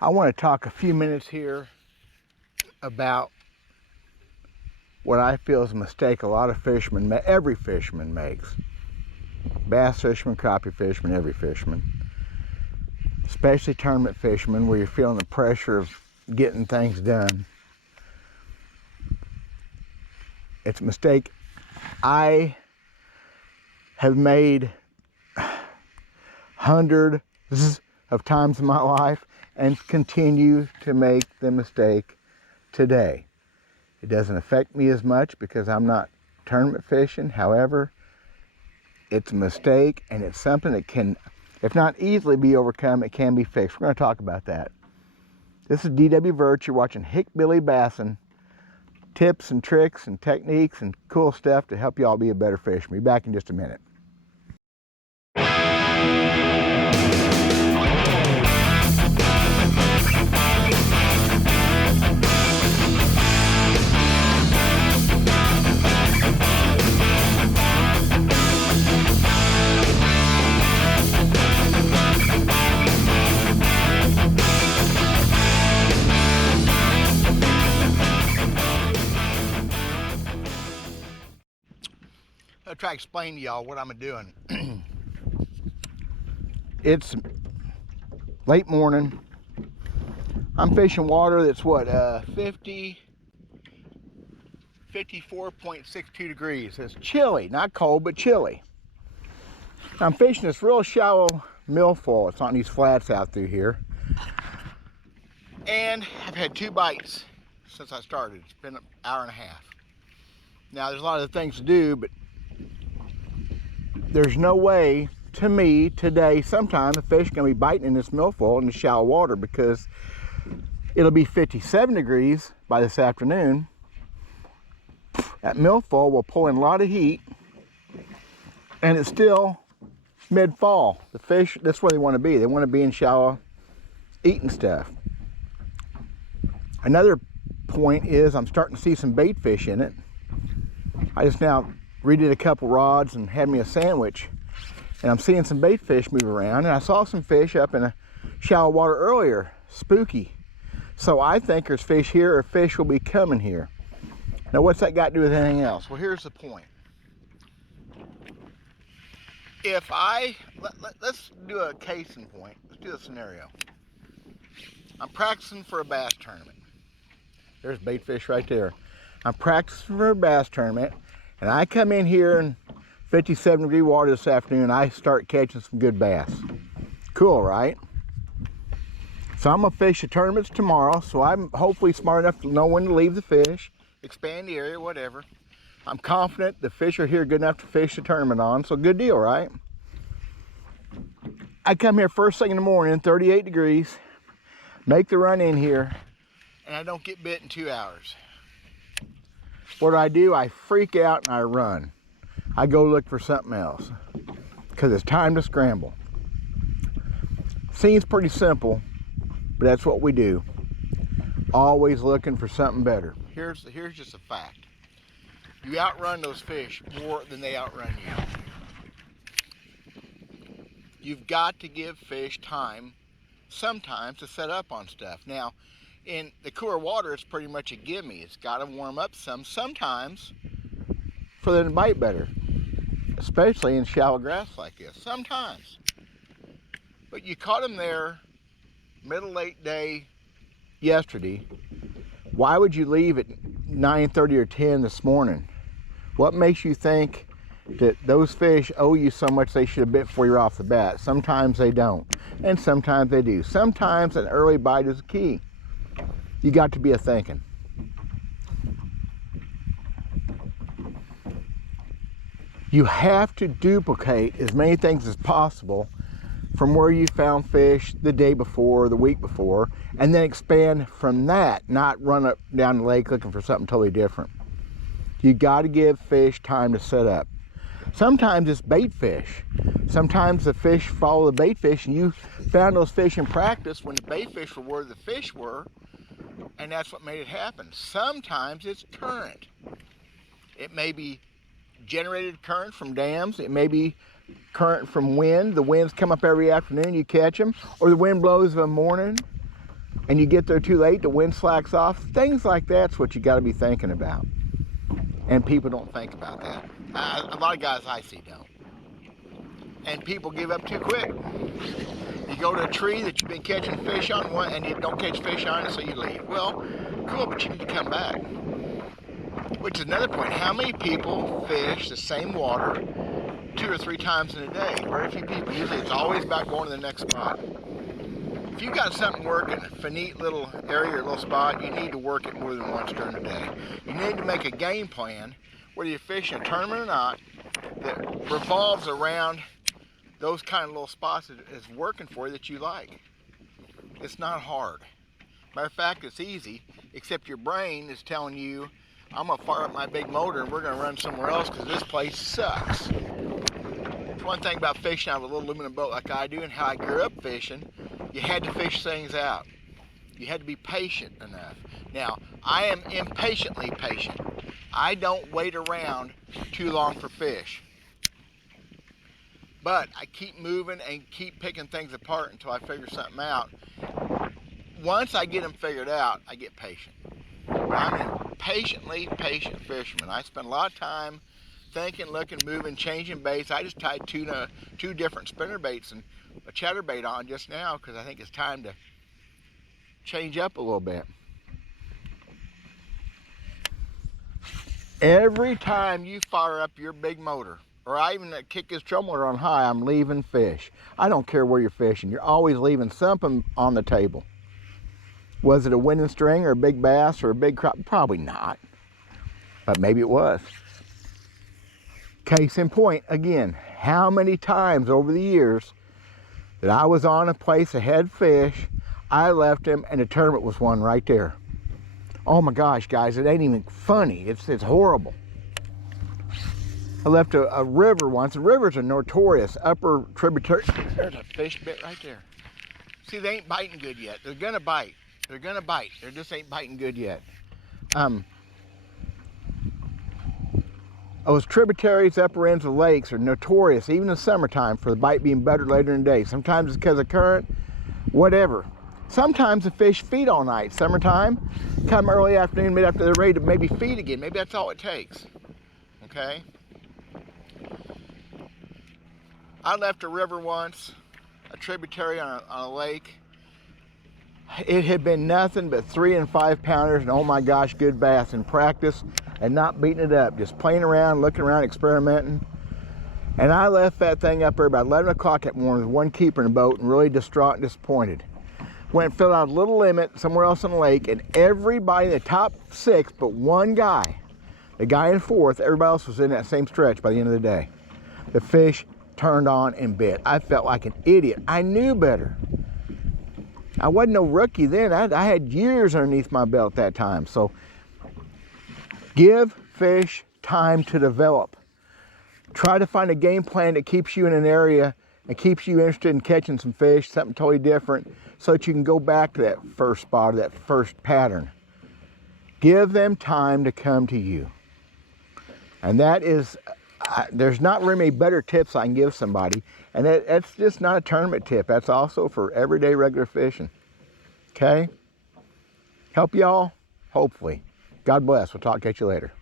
I want to talk a few minutes here about what I feel is a mistake a lot of fishermen, every fisherman makes. Bass fishermen, crappie fishermen, every fisherman. Especially tournament fishermen, where you're feeling the pressure of getting things done. It's a mistake I have made hundreds of times in my life and continue to make the mistake today. It doesn't affect me as much because I'm not tournament fishing. However, it's a mistake, and it's something that can, if not easily be overcome, it can be fixed. We're going to talk about that. This is D.W. Virch. You're watching Hick Billy Bassin. Tips and tricks and techniques and cool stuff to help you all be a better fisherman. Be back in just a minute. I'll try to explain to y'all what I'm doing. It's late morning. I'm fishing water that's what, 54.62 degrees. It's chilly, not cold, but chilly. I'm fishing this real shallow milfoil. It's on these flats out through here. And I've had 2 bites since I started. It's been an hour and a half. Now there's a lot of things to do, but there's no way, to me, today, sometime, the fish are going to be biting in this milfoil in the shallow water, because it'll be 57 degrees by this afternoon. That milfoil will pull in a lot of heat, and it's still mid-fall. The fish, that's where they want to be. They want to be in shallow, eating stuff. Another point is I'm starting to see some bait fish in it. I just now redid a couple rods and had me a sandwich, and I'm seeing some bait fish move around, and I saw some fish up in a shallow water earlier, spooky. So I think there's fish here, or fish will be coming here. Now what's that got to do with anything else? Well, here's the point. If let's do a case in point. Let's do a scenario. I'm practicing for a bass tournament. There's bait fish right there. I'm practicing for a bass tournament, and I come in here in 57-degree water this afternoon, and I start catching some good bass. Cool, right? So I'm gonna fish the tournaments tomorrow, so I'm hopefully smart enough to know when to leave the fish, expand the area, whatever. I'm confident the fish are here good enough to fish the tournament on, so good deal, right? I come here first thing in the morning, 38 degrees, make the run in here, and I don't get bit in 2 hours. What do? I freak out and I run. I go look for something else, because it's time to scramble. Seems pretty simple, but that's what we do. Always looking for something better. Here's just a fact. You outrun those fish more than they outrun you. You've got to give fish time sometimes to set up on stuff. Now, in the cooler water, it's pretty much a gimme. It's got to warm up sometimes for them to bite better, especially in shallow grass like this, sometimes. But you caught them there middle late day yesterday. Why would you leave at 9:30 or 10 this morning? What makes you think that those fish owe you so much they should have bit before you're off the bat? Sometimes they don't, and sometimes they do. Sometimes an early bite is key. You got to be a thinking. You have to duplicate as many things as possible from where you found fish the day before or the week before, and then expand from that, not run up down the lake looking for something totally different. You got to give fish time to set up. Sometimes it's bait fish. Sometimes the fish follow the bait fish, and you found those fish in practice when the bait fish were where the fish were, and that's what made it happen. Sometimes it's current. It may be generated current from dams. It may be current from wind. The winds come up every afternoon, you catch them. Or the wind blows in the morning. and you get there too late, the wind slacks off. Things like that's what you got to be thinking about. And people don't think about that. A lot of guys I see don't. And people give up too quick. You go to a tree that you've been catching fish on, and you don't catch fish on it, so you leave. Well, cool, but you need to come back. Which is another point. How many people fish the same water 2 or 3 times in a day? Very few people. Usually it's always about going to the next spot. If you've got something working, a finite little area or little spot, you need to work it more than once during the day. You need to make a game plan, whether you're fishing a tournament or not, that revolves around those kind of little spots that is working for you that you like. It's not hard. Matter of fact, it's easy, except your brain is telling you, I'm gonna fire up my big motor and we're gonna run somewhere else because this place sucks. It's one thing about fishing out of a little aluminum boat like I do and how I grew up fishing, you had to fish things out. You had to be patient enough. Now, I am impatiently patient. I don't wait around too long for fish. But I keep moving and keep picking things apart until I figure something out. Once I get them figured out, I get patient. But I'm a patiently patient fisherman. I spend a lot of time thinking, looking, moving, changing baits. I just tied two different spinner baits and a chatterbait on just now because I think it's time to change up a little bit. Every time you fire up your big motor, or I even kick this trail motor on high, I'm leaving fish. I don't care where you're fishing. You're always leaving something on the table. Was it a winning string or a big bass or a big crop? Probably not, but maybe it was. Case in point, again, how many times over the years that I was on a place that had fish, I left them and the tournament was won right there. Oh my gosh, guys, it ain't even funny. It's horrible. I left a river once. And rivers are notorious upper tributary. There's a fish bit right there. See, they ain't biting good yet. They're gonna bite. They're gonna bite. They just ain't biting good yet. Those tributaries, upper ends of lakes are notorious, even in the summertime, for the bite being better later in the day. Sometimes it's because of current, whatever. Sometimes the fish feed all night. Summertime, come early afternoon, mid after they're ready to maybe feed again. Maybe that's all it takes. Okay? I left a river once, a tributary on a lake. It had been nothing but 3 and 5 pounders, and oh my gosh, good bass in practice and not beating it up, just playing around, looking around, experimenting. And I left that thing up there about 11 o'clock that morning with one keeper in the boat and really distraught and disappointed. Went and filled out a little limit somewhere else on the lake, and everybody, the top 6 but one guy, the guy in 4th, everybody else was in that same stretch by the end of the day. The fish turned on and bit. I felt like an idiot. I knew better. I wasn't no rookie then. I had years underneath my belt at that time. So give fish time to develop. Try to find a game plan that keeps you in an area and keeps you interested in catching some fish, something totally different, so that you can go back to that first spot or that first pattern. Give them time to come to you. And that is, there's not very many better tips I can give somebody. And that's just not a tournament tip. That's also for everyday regular fishing. Okay? Help y'all? Hopefully. God bless. We'll catch you later.